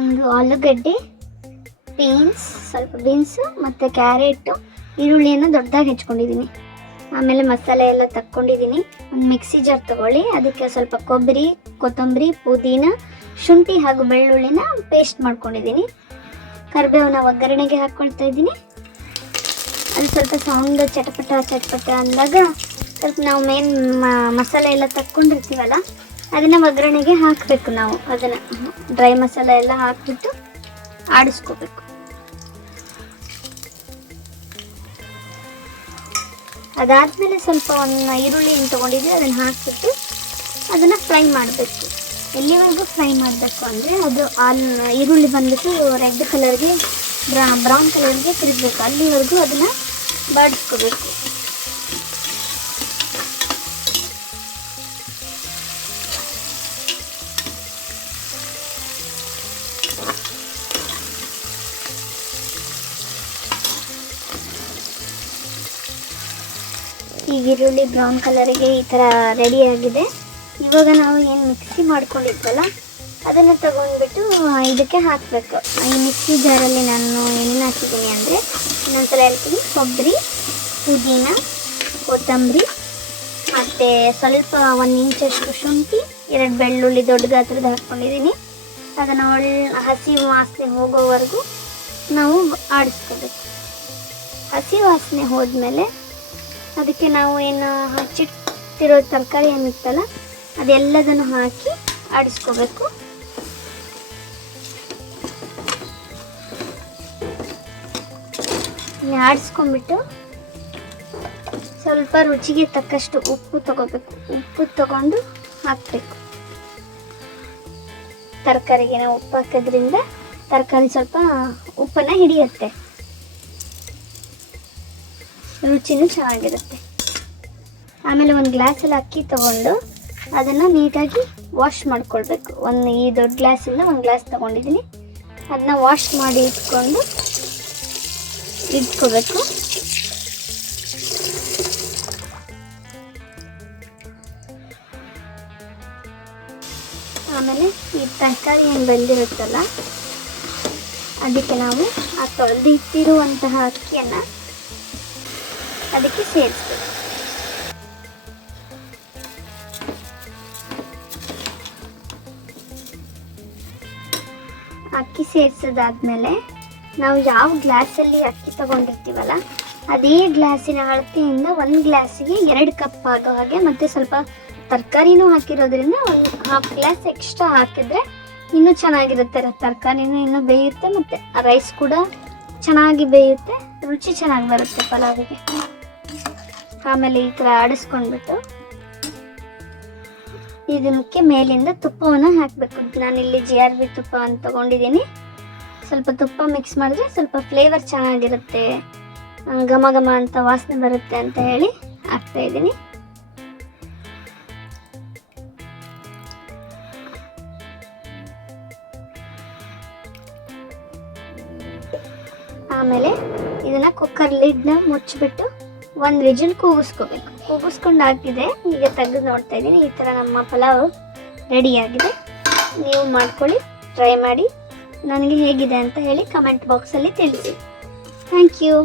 ಒಂದು ಆಲೂಗಡ್ಡೆ, ಸ್ವಲ್ಪ ಬೀನ್ಸು ಮತ್ತು ಕ್ಯಾರೆಟು, ಈರುಳ್ಳಿಯನ್ನು ದೊಡ್ಡದಾಗಿ ಹೆಚ್ಕೊಂಡಿದ್ದೀನಿ. ಆಮೇಲೆ ಮಸಾಲೆ ಎಲ್ಲ ತಕ್ಕೊಂಡಿದ್ದೀನಿ. ಒಂದು ಮಿಕ್ಸಿ ಜಾರ್ ತೊಗೊಳ್ಳಿ, ಅದಕ್ಕೆ ಸ್ವಲ್ಪ ಕೊಬ್ಬರಿ, ಕೊತ್ತಂಬರಿ, ಪುದೀನ, ಶುಂಠಿ ಹಾಗೂ ಬೆಳ್ಳುಳ್ಳಿನ ಪೇಸ್ಟ್ ಮಾಡ್ಕೊಂಡಿದ್ದೀನಿ. ಕರಿಬೇವನ್ನ ಒಗ್ಗರಣೆಗೆ ಹಾಕ್ಕೊಳ್ತಾ ಇದ್ದೀನಿ. ಅದು ಸ್ವಲ್ಪ ಸೌಂಡ್ ಚಟಪಟ ಅಂದಾಗ ಸ್ವಲ್ಪ ನಾವು ಮೇನ್ ಮಸಾಲೆ ಎಲ್ಲ ತಕ್ಕೊಂಡಿರ್ತೀವಲ್ಲ ಅದನ್ನು ಒಗ್ಗರಣೆಗೆ ಹಾಕಬೇಕು. ನಾವು ಅದನ್ನು ಡ್ರೈ ಮಸಾಲೆ ಎಲ್ಲ ಹಾಕಿಬಿಟ್ಟು ಆಡಿಸ್ಕೋಬೇಕು. ಅದಾದಮೇಲೆ ಸ್ವಲ್ಪ ಒಂದು ಈರುಳ್ಳಿ ತೊಗೊಂಡಿದ್ದೆ ಅದನ್ನು ಹಾಕಿಬಿಟ್ಟು ಅದನ್ನು ಫ್ರೈ ಮಾಡಬೇಕು. ಎಲ್ಲಿವರೆಗೂ ಫ್ರೈ ಮಾಡಬೇಕು ಅಂದರೆ ಅದು ಈರುಳ್ಳಿ ಬಂದ್ಬಿಟ್ಟು ರೆಡ್ ಕಲರ್ಗೆ ಬ್ರೌನ್ ಕಲರ್ಗೆ ತಿರುಗಬೇಕು. ಅಲ್ಲಿವರೆಗೂ ಅದನ್ನು ಬಾಡಿಸ್ಕೋಬೇಕು. ಈಗ ಈರುಳ್ಳಿ ಬ್ರೌನ್ ಕಲರಿಗೆ ಈ ಥರ ರೆಡಿಯಾಗಿದೆ. ಇವಾಗ ನಾವು ಏನು ಮಿಕ್ಸಿ ಮಾಡ್ಕೊಂಡಿದ್ವಲ್ಲ ಅದನ್ನು ತಗೊಂಡ್ಬಿಟ್ಟು ಇದಕ್ಕೆ ಹಾಕಬೇಕು. ಈ ಮಿಕ್ಸಿ ಜಾರಲ್ಲಿ ನಾನು ಏನೇನು ಹಾಕಿದ್ದೀನಿ ಅಂದರೆ ಇನ್ನೊಂದ್ಸಲ ಹೇಳ್ತೀನಿ. ಕೊಬ್ಬರಿ, ಪುದೀನ, ಕೊತ್ತಂಬರಿ ಮತ್ತು ಸ್ವಲ್ಪ 1 ಇಂಚಷ್ಟು ಶುಂಠಿ, 2 ಬೆಳ್ಳುಳ್ಳಿ ದೊಡ್ಡ ಗಾತ್ರದ ಹಾಕ್ಕೊಂಡಿದ್ದೀನಿ. ಅದನ್ನು ಹಸಿ ವಾಸನೆ ಹೋಗೋವರೆಗೂ ನಾವು ಆಡಿಸ್ಕೋಬೇಕು. ಹಸಿ ವಾಸನೆ ಹೋದ್ಮೇಲೆ ಅದಕ್ಕೆ ನಾವು ಏನು ಹಚ್ಚಿಟ್ಟಿರೋ ತರಕಾರಿ ಏನಿತ್ತಲ್ಲ ಅದೆಲ್ಲದನ್ನು ಹಾಕಿ ಆಡಿಸ್ಕೋಬೇಕು. ಆಡಿಸ್ಕೊಂಡ್ಬಿಟ್ಟು ಸ್ವಲ್ಪ ರುಚಿಗೆ ತಕ್ಕಷ್ಟು ಉಪ್ಪು ತಗೋಬೇಕು. ಉಪ್ಪು ತಗೊಂಡು ಹಾಕಬೇಕು. ತರಕಾರಿಗೆ ನಾವು ಉಪ್ಪು ಹಾಕೋದ್ರಿಂದ ತರಕಾರಿ ಸ್ವಲ್ಪ ಉಪ್ಪನ್ನು ಹಿಡಿಯುತ್ತೆ, ರುಚಿನೂ ಚೆನ್ನಾಗಿರುತ್ತೆ. ಆಮೇಲೆ ಒಂದು ಗ್ಲಾಸಲ್ಲಿ ಅಕ್ಕಿ ತಗೊಂಡು ಅದನ್ನು ನೀಟಾಗಿ ವಾಶ್ ಮಾಡ್ಕೊಳ್ಬೇಕು. ಈ ದೊಡ್ಡ ಗ್ಲಾಸಿಂದ 1 ಗ್ಲಾಸ್ ತೊಗೊಂಡಿದ್ದೀನಿ. ಅದನ್ನ ವಾಶ್ ಮಾಡಿ ಇಟ್ಕೋಬೇಕು. ಆಮೇಲೆ ಈ ತರಕಾರಿ ಏನು ಬೆಂದಿರುತ್ತಲ್ಲ ಅದಕ್ಕೆ ನಾವು ಆ ತೊಳೆದು ಇಟ್ಟಿರುವಂತಹ ಅಕ್ಕಿಯನ್ನು ಅದಕ್ಕೆ ಸೇರಿಸ್ಬೇಕು. ಅಕ್ಕಿ ಸೇರಿಸೋದಾದ್ಮೇಲೆ ನಾವು ಯಾವ ಗ್ಲಾಸಲ್ಲಿ ಅಕ್ಕಿ ತಗೊಂಡಿರ್ತೀವಲ್ಲ ಅದೇ ಗ್ಲಾಸಿನ ಅಳತೆಯಿಂದ 1 ಗ್ಲಾಸಿಗೆ 2 ಕಪ್ ಆಗೋ ಹಾಗೆ, ಮತ್ತು ಸ್ವಲ್ಪ ತರಕಾರಿನೂ ಹಾಕಿರೋದ್ರಿಂದ 1/2 ಗ್ಲಾಸ್ ಎಕ್ಸ್ಟ್ರಾ ಹಾಕಿದ್ರೆ ಇನ್ನೂ ಚೆನ್ನಾಗಿರುತ್ತೆ. ತರಕಾರಿನೂ ಇನ್ನೂ ಬೇಯುತ್ತೆ ಮತ್ತು ರೈಸ್ ಕೂಡ ಚೆನ್ನಾಗಿ ಬೇಯುತ್ತೆ, ರುಚಿ ಚೆನ್ನಾಗಿ ಬರುತ್ತೆ ಪಲಾವಿಗೆ. ಆಮೇಲೆ ಈ ಥರ ಆಡಿಸ್ಕೊಂಡ್ಬಿಟ್ಟು ಇದಕ್ಕೆ ಮೇಲಿಂದ ತುಪ್ಪವನ್ನು ಹಾಕಬೇಕು. ನಾನಿಲ್ಲಿ GRB ತುಪ್ಪ ಅಂತ ತೊಗೊಂಡಿದ್ದೀನಿ. ಸ್ವಲ್ಪ ತುಪ್ಪ ಮಿಕ್ಸ್ ಮಾಡಿದ್ರೆ ಸ್ವಲ್ಪ ಫ್ಲೇವರ್ ಚೆನ್ನಾಗಿರುತ್ತೆ, ಘಮ ಘಮ ಅಂತ ವಾಸನೆ ಬರುತ್ತೆ ಅಂತ ಹೇಳಿ ಹಾಕ್ತಾಯಿದ್ದೀನಿ. ಆಮೇಲೆ ಇದನ್ನು ಕುಕ್ಕರ್ ಲಿಡ್ನ ಮುಚ್ಚಿಬಿಟ್ಟು 1 ವಿಜಿಲ್ ಕೂಗಿಸ್ಕೋಬೇಕು. ಕೂಗಿಸ್ಕೊಂಡು ಹಾಕಿದೆ. ಈಗ ತೆಗೆದು ನೋಡ್ತಾ ಇದ್ದೀನಿ. ಈ ಥರ ನಮ್ಮ ಪಲಾವ್ ರೆಡಿಯಾಗಿದೆ. ನೀವು ಮಾಡ್ಕೊಳ್ಳಿ, ಟ್ರೈ ಮಾಡಿ, ನನಗೆ ಹೇಗಿದೆ ಅಂತ ಹೇಳಿ ಕಮೆಂಟ್ ಬಾಕ್ಸಲ್ಲಿ ತಿಳಿಸಿ. Thank you.